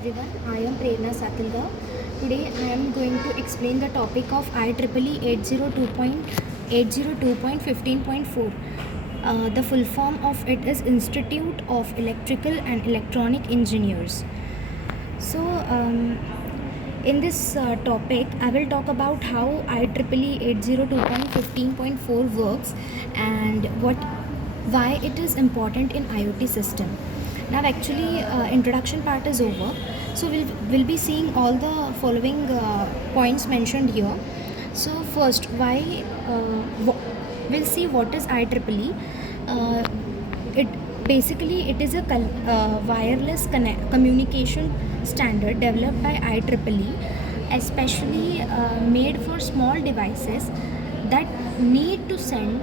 everyone, I am Prerna Satilga. Today I am going to explain the topic of IEEE 802.15.4. The full form of it is Institute of Electrical and Electronic Engineers. So, in this topic, I will talk about how IEEE 802.15.4 works and why it is important in IoT system. Now, actually, introduction part is over, so we'll be seeing all the following points mentioned here. So, first, we'll see what is IEEE. It is a wireless communication standard developed by IEEE, especially made for small devices that need to send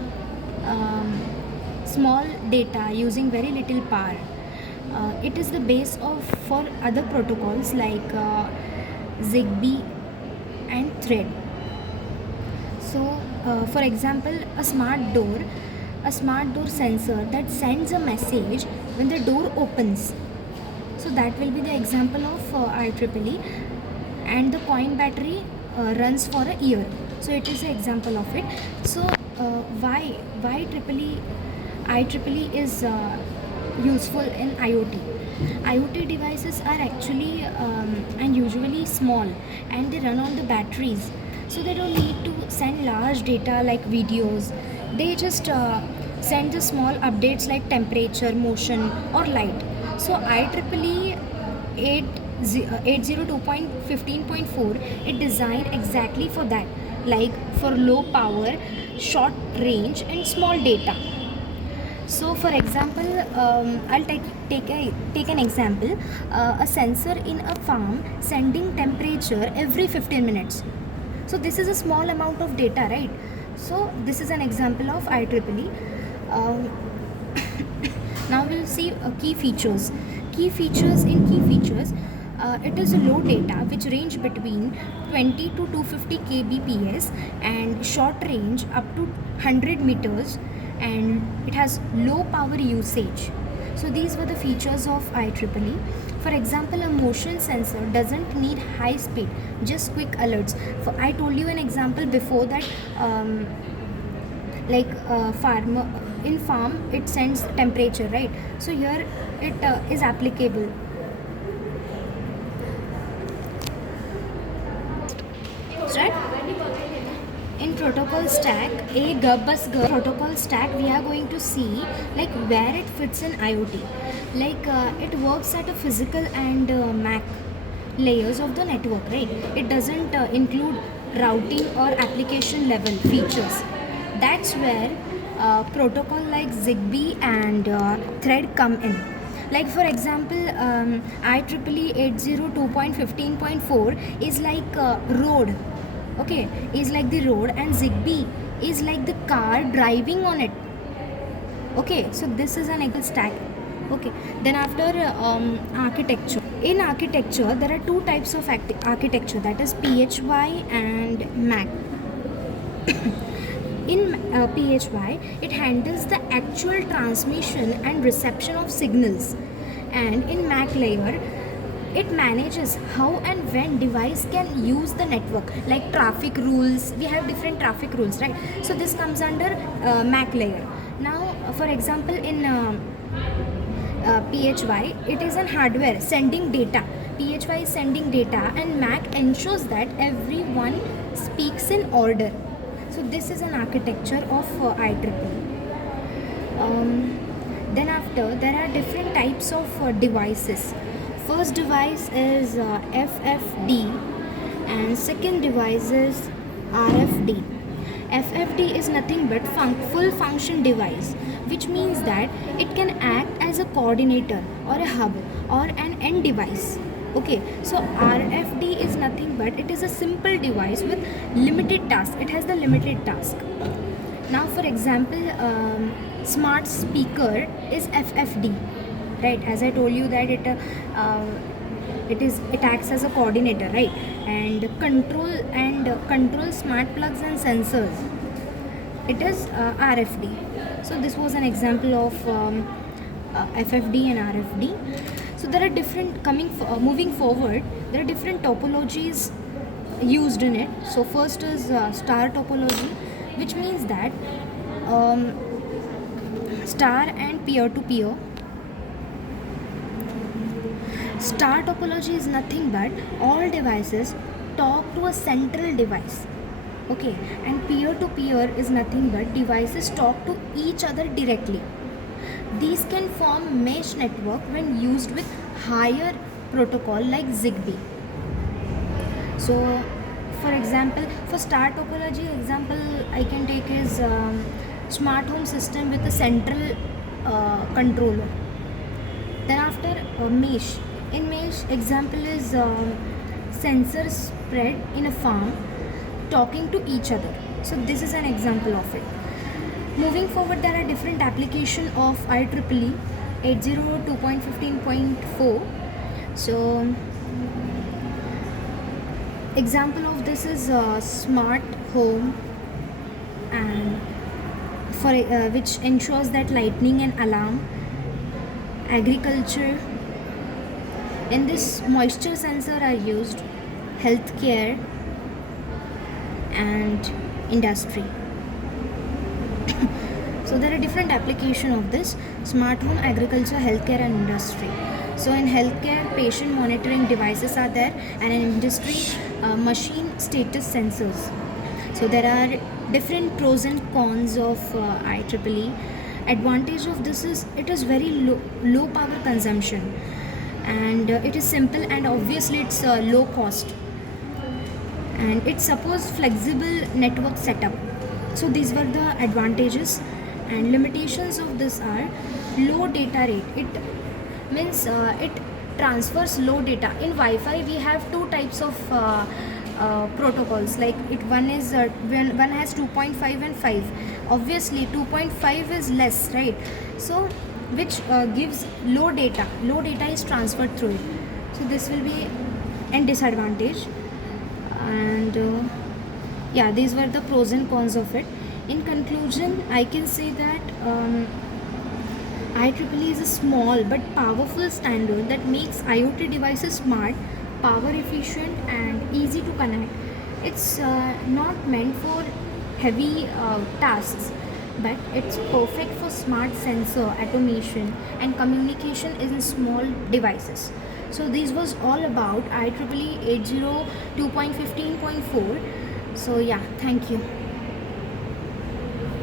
small data using very little power. It is the base for other protocols like Zigbee and Thread. So, for example, a smart door sensor that sends a message when the door opens. So that will be the example of IEEE, and the coin battery runs for a year. So it is an example of it. So why IEEE is useful in IoT. IoT devices are actually and usually small, and they run on the batteries, so they don't need to send large data like videos. They just send the small updates like temperature, motion, or light. So IEEE 802.15.4 is designed exactly for that, like for low power, short range, and small data. So, for example, I'll take an example. A sensor in a farm sending temperature every 15 minutes. So this is a small amount of data, right? So this is an example of IEEE. Now we'll see key features. Key features, it is a low data which range between 20 to 250 kbps and short range up to 100 meters, and it has low power usage. So these were the features of IEEE. For example, a motion sensor doesn't need high speed, just quick alerts. I told you an example before that, in farm it sends temperature, right? So here it is applicable. Right? In protocol stack, protocol stack, we are going to see like where it fits in IoT. Like it works at a physical and MAC layers of the network, right? It doesn't include routing or application level features. That's where protocol like Zigbee and Thread come in. Like for example, IEEE 802.15.4 is like road. Okay, is like the road, and Zigbee is like the car driving on it. Okay, so this is an equal stack. Okay, then after architecture. In architecture, there are two types of architecture, that is PHY and MAC. In PHY, it handles the actual transmission and reception of signals, and in MAC layer, it manages how and when device can use the network, like traffic rules. We have different traffic rules, right? So this comes under MAC layer. Now, for example, in PHY, it is an hardware sending data. PHY is sending data, and MAC ensures that everyone speaks in order. So this is an architecture of IEEE. Then after, there are different types of devices. First device is FFD, and second device is RFD. FFD is nothing but full function device, which means that it can act as a coordinator or a hub or an end device. Okay, so RFD is nothing but it is a simple device with limited task. It has the limited task. Now, for example, smart speaker is FFD. Right, as I told you that it acts as a coordinator, right, and control smart plugs and sensors. It is RFD. So this was an example of FFD and RFD. So there are different moving forward. There are different topologies used in it. So first is star topology, which means that um, star and peer-to-peer. Star topology is nothing but all devices talk to a central device. Okay, and peer-to-peer is nothing but devices talk to each other directly. These can form mesh network when used with higher protocol like Zigbee. So, for example, for star topology, example I can take is smart home system with a central controller. Then after mesh. In mesh, example is sensors spread in a farm talking to each other. So this is an example of it. Moving forward, there are different application of IEEE 802.15.4. So example of this is smart home, and for which ensures that lightning and alarm. Agriculture, in this moisture sensor are used. Healthcare and industry. So there are different application of this: smart home, agriculture, healthcare and industry. So in healthcare, patient monitoring devices are there, and in industry, machine status sensors. So there are different pros and cons of IEEE. Advantage of this is it is very low power consumption, and it is simple, and obviously it's low cost, and it supports flexible network setup. So these were the advantages, and limitations of this are low data rate. It means it transfers low data. In Wi-Fi we have two types of protocols, like one is when one has 2.5 and 5. Obviously 2.5 is less, right? So which gives low data is transferred through it. So this will be a disadvantage, and yeah, these were the pros and cons of it. In conclusion, I can say that IEEE is a small but powerful standard that makes IoT devices smart, power efficient and easy to connect. It's not meant for heavy tasks, but it's perfect for smart sensor automation and communication in small devices. So this was all about IEEE 802.15.4. So yeah, thank you.